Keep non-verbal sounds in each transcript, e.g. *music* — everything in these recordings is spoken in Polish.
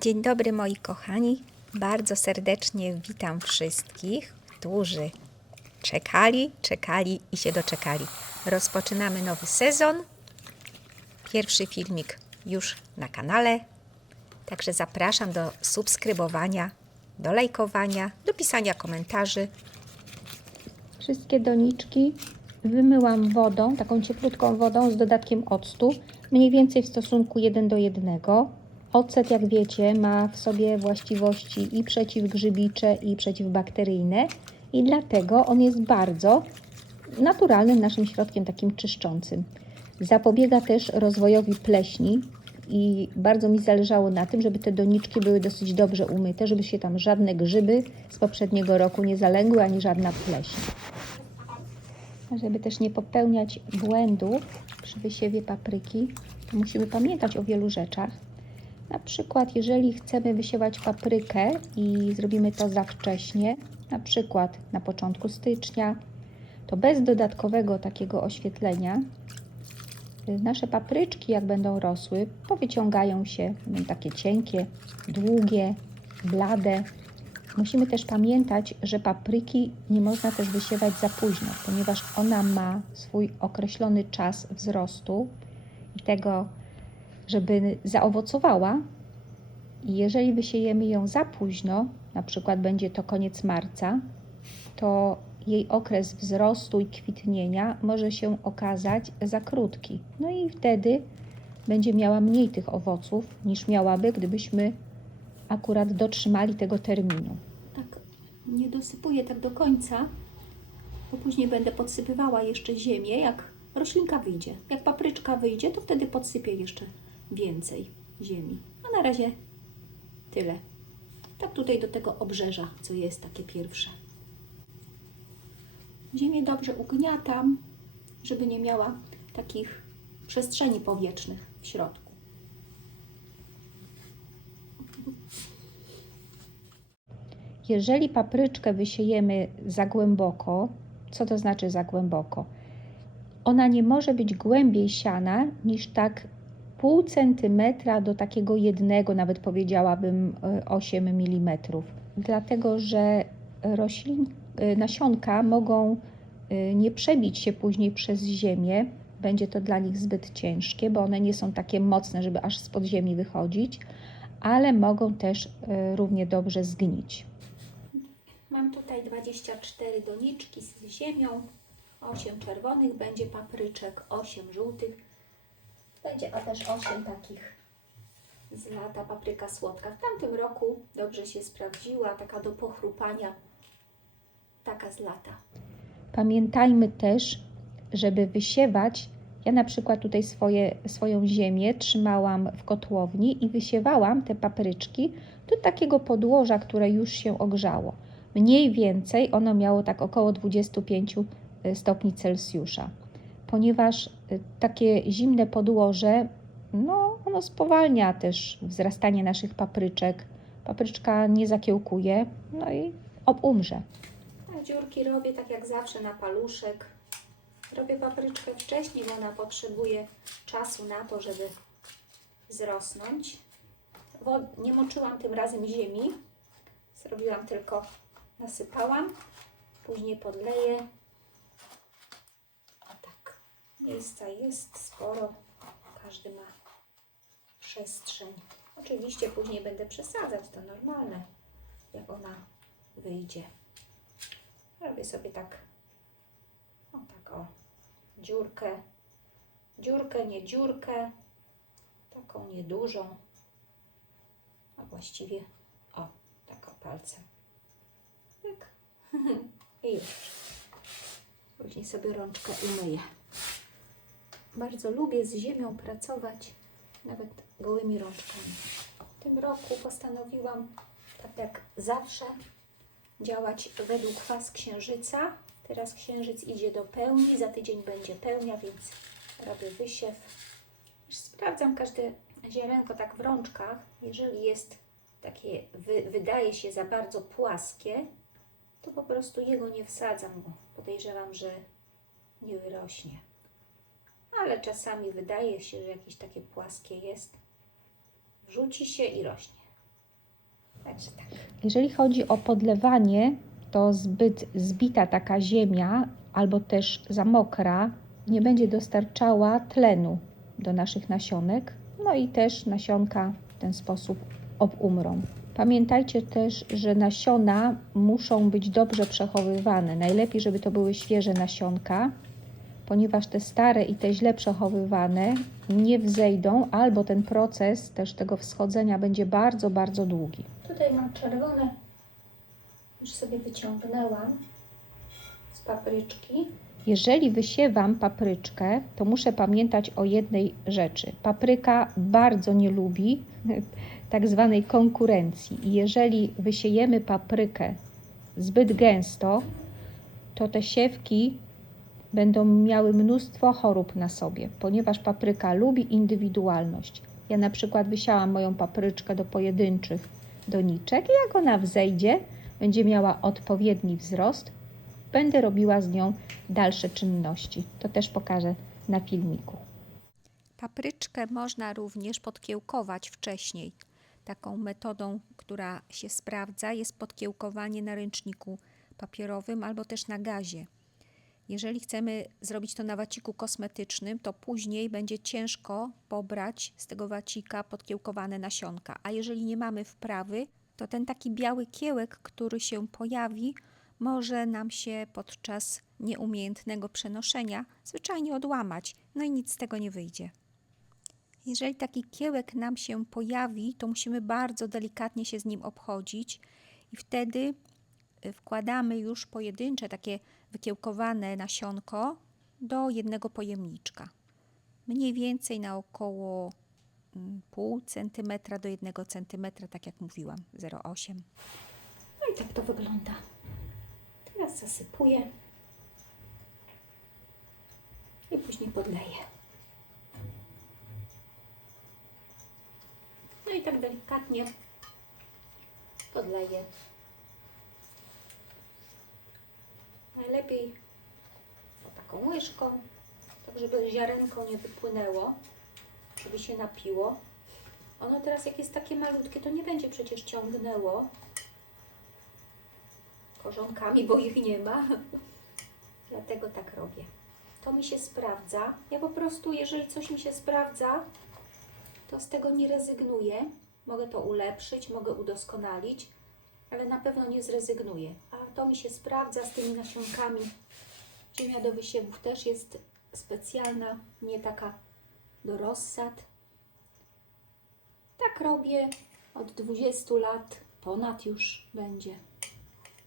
Dzień dobry moi kochani. Bardzo serdecznie witam wszystkich, którzy czekali, czekali i się doczekali. Rozpoczynamy nowy sezon. Pierwszy filmik już na kanale. Także zapraszam do subskrybowania, do lajkowania, do pisania komentarzy. Wszystkie doniczki wymyłam wodą, taką cieplutką wodą z dodatkiem octu, mniej więcej w stosunku 1 do 1. Ocet, jak wiecie, ma w sobie właściwości i przeciwgrzybicze, i przeciwbakteryjne i dlatego on jest bardzo naturalnym naszym środkiem takim czyszczącym. Zapobiega też rozwojowi pleśni i bardzo mi zależało na tym, żeby te doniczki były dosyć dobrze umyte, żeby się tam żadne grzyby z poprzedniego roku nie zaległy, ani żadna pleśń. Żeby też nie popełniać błędów przy wysiewie papryki, to musimy pamiętać o wielu rzeczach. Na przykład, jeżeli chcemy wysiewać paprykę i zrobimy to za wcześnie, na przykład na początku stycznia, to bez dodatkowego takiego oświetlenia nasze papryczki, jak będą rosły, powyciągają się, będą takie cienkie, długie, blade. Musimy też pamiętać, że papryki nie można też wysiewać za późno, ponieważ ona ma swój określony czas wzrostu i tego, żeby zaowocowała. I jeżeli wysiejemy ją za późno, na przykład będzie to koniec marca, to jej okres wzrostu i kwitnienia może się okazać za krótki. No i wtedy będzie miała mniej tych owoców niż miałaby, gdybyśmy akurat dotrzymali tego terminu. tak nie dosypuję tak do końca, bo później będę podsypywała jeszcze ziemię, jak roślinka wyjdzie. Jak papryczka wyjdzie, to wtedy podsypię jeszcze więcej ziemi. A na razie tyle. Tak tutaj do tego obrzeża, co jest takie pierwsze. Ziemię dobrze ugniatam, żeby nie miała takich przestrzeni powietrznych w środku. Jeżeli papryczkę wysiejemy za głęboko, co to znaczy za głęboko? Ona nie może być głębiej siana niż tak pół centymetra do takiego jednego, nawet powiedziałabym e, 8 mm. Dlatego, że roślin, e, nasionka mogą e, nie przebić się później przez ziemię. Będzie to dla nich zbyt ciężkie, bo one nie są takie mocne, żeby aż spod ziemi wychodzić, ale mogą też e, równie dobrze zgnić. Mam tutaj 24 doniczki z ziemią, 8 czerwonych, będzie papryczek, 8 żółtych, będzie a też 8 takich z lata papryka słodka. W tamtym roku dobrze się sprawdziła, taka do pochrupania, taka z lata. Pamiętajmy też, żeby wysiewać. Ja na przykład tutaj swoje, swoją ziemię trzymałam w kotłowni i wysiewałam te papryczki do takiego podłoża, które już się ogrzało. Mniej więcej ono miało tak około 25 stopni Celsjusza, ponieważ takie zimne podłoże, no ono spowalnia też wzrastanie naszych papryczek. Papryczka nie zakiełkuje, no i ob- umrze. A dziurki robię tak jak zawsze na paluszek. Robię papryczkę wcześniej, bo ona potrzebuje czasu na to, żeby wzrosnąć. Nie moczyłam tym razem ziemi. Zrobiłam tylko, nasypałam. Później podleję. Miejsca jest sporo. Każdy ma przestrzeń. Oczywiście później będę przesadzać, to normalne, jak ona wyjdzie. Robię sobie tak, o tak o, dziurkę, dziurkę, nie dziurkę, taką niedużą, a właściwie, o, tak o *laughs* palcem. I już. Później sobie rączkę umyję. Bardzo lubię z ziemią pracować, nawet gołymi rączkami. W tym roku postanowiłam, tak jak zawsze, działać według faz księżyca. Teraz księżyc idzie do pełni, za tydzień będzie pełnia, więc robię wysiew. Sprawdzam każde ziarenko tak w rączkach. Jeżeli jest takie, wy, wydaje się za bardzo płaskie, to po prostu jego nie wsadzam, bo podejrzewam, że nie wyrośnie. Ale czasami wydaje się, że jakieś takie płaskie jest. Wrzuci się i rośnie. Także tak. Jeżeli chodzi o podlewanie, to zbyt zbita taka ziemia albo też za mokra nie będzie dostarczała tlenu do naszych nasionek, no i też nasionka w ten sposób obumrą. Pamiętajcie też, że nasiona muszą być dobrze przechowywane. Najlepiej, żeby to były świeże nasionka, ponieważ te stare i te źle przechowywane nie wzejdą, albo ten proces też tego wschodzenia będzie bardzo, bardzo długi. Tutaj mam czerwone, już sobie wyciągnęłam z papryczki. Jeżeli wysiewam papryczkę, to muszę pamiętać o jednej rzeczy. Papryka bardzo nie lubi *laughs* tak zwanej konkurencji. I jeżeli wysiejemy paprykę zbyt gęsto, to te siewki będą miały mnóstwo chorób na sobie, ponieważ papryka lubi indywidualność. Ja na przykład wysiałam moją papryczkę do pojedynczych doniczek i jak ona wzejdzie, będzie miała odpowiedni wzrost, będę robiła z nią dalsze czynności. To też pokażę na filmiku. Papryczkę można również podkiełkować wcześniej. Taką metodą, która się sprawdza, jest podkiełkowanie na ręczniku papierowym albo też na gazie. Jeżeli chcemy zrobić to na waciku kosmetycznym, to później będzie ciężko pobrać z tego wacika podkiełkowane nasionka. A jeżeli nie mamy wprawy, to ten taki biały kiełek, który się pojawi, może nam się podczas nieumiejętnego przenoszenia zwyczajnie odłamać, no i nic z tego nie wyjdzie. Jeżeli taki kiełek nam się pojawi, to musimy bardzo delikatnie się z nim obchodzić i wtedy wkładamy już pojedyncze takie wykiełkowane nasionko do jednego pojemniczka. Mniej więcej na około mm, pół centymetra do jednego centymetra, tak jak mówiłam, 0,8. No i tak to wygląda. Teraz zasypuję i później podleję. No i tak delikatnie podleję. Najlepiej taką łyżką, tak żeby ziarenko nie wypłynęło, żeby się napiło. Ono teraz jak jest takie malutkie, to nie będzie przecież ciągnęło korzonkami, bo ich nie ma. *laughs* Dlatego tak robię. To mi się sprawdza. Ja po prostu, jeżeli coś mi się sprawdza, to z tego nie rezygnuję. Mogę to ulepszyć, mogę udoskonalić, ale na pewno nie zrezygnuję. A to mi się sprawdza z tymi nasionkami. Ziemia do wysiewów też jest specjalna, nie taka do rozsad. Tak robię od 20 lat, ponad już będzie.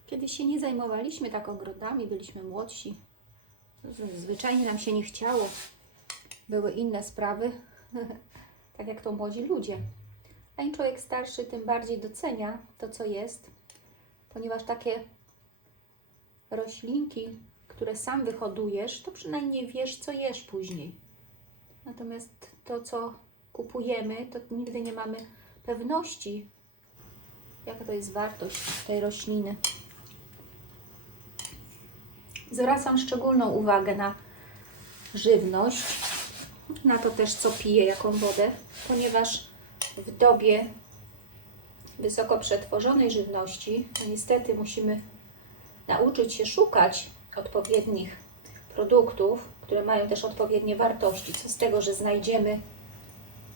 Kiedy się nie zajmowaliśmy tak ogrodami, byliśmy młodsi, zwyczajnie nam się nie chciało. Były inne sprawy, *laughs* tak jak to młodzi ludzie. A im człowiek starszy, tym bardziej docenia to, co jest, ponieważ takie roślinki, które sam wyhodujesz, to przynajmniej wiesz, co jesz później. Natomiast to, co kupujemy, to nigdy nie mamy pewności, jaka to jest wartość tej rośliny. Zwracam szczególną uwagę na żywność, na to też, co piję, jaką wodę, ponieważ w dobie wysoko przetworzonej żywności, no niestety musimy nauczyć się szukać odpowiednich produktów, które mają też odpowiednie wartości. Co z tego, że znajdziemy,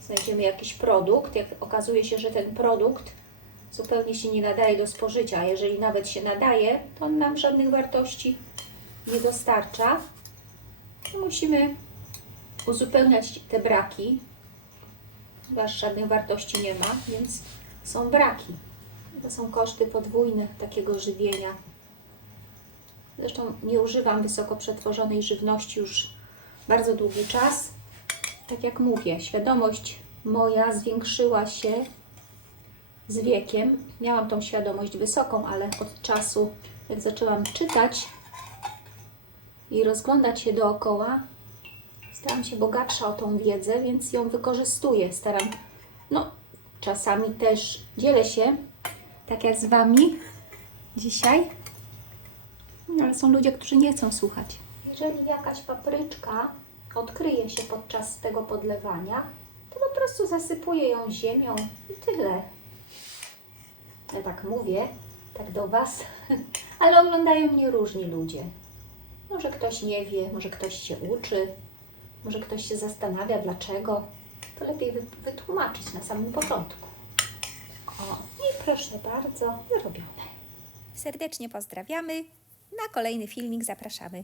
znajdziemy jakiś produkt, jak okazuje się, że ten produkt zupełnie się nie nadaje do spożycia, a jeżeli nawet się nadaje, to on nam żadnych wartości nie dostarcza. Musimy uzupełniać te braki, ponieważ żadnych wartości nie ma, więc są braki. To są koszty podwójne takiego żywienia. Zresztą nie używam wysoko przetworzonej żywności już bardzo długi czas. Tak jak mówię, świadomość moja zwiększyła się z wiekiem. Miałam tą świadomość wysoką, ale od czasu, jak zaczęłam czytać i rozglądać się dookoła, stałam się bogatsza o tą wiedzę, więc ją wykorzystuję. Staram, no, czasami też dzielę się, tak jak z Wami dzisiaj, no, ale są ludzie, którzy nie chcą słuchać. Jeżeli jakaś papryczka odkryje się podczas tego podlewania, to po prostu zasypuję ją ziemią i tyle. Ja tak mówię, tak do Was, *laughs* ale oglądają mnie różni ludzie. Może ktoś nie wie, może ktoś się uczy, może ktoś się zastanawia dlaczego. To lepiej wy- wytłumaczyć na samym początku. O, i proszę bardzo, zrobione. Serdecznie pozdrawiamy. Na kolejny filmik zapraszamy.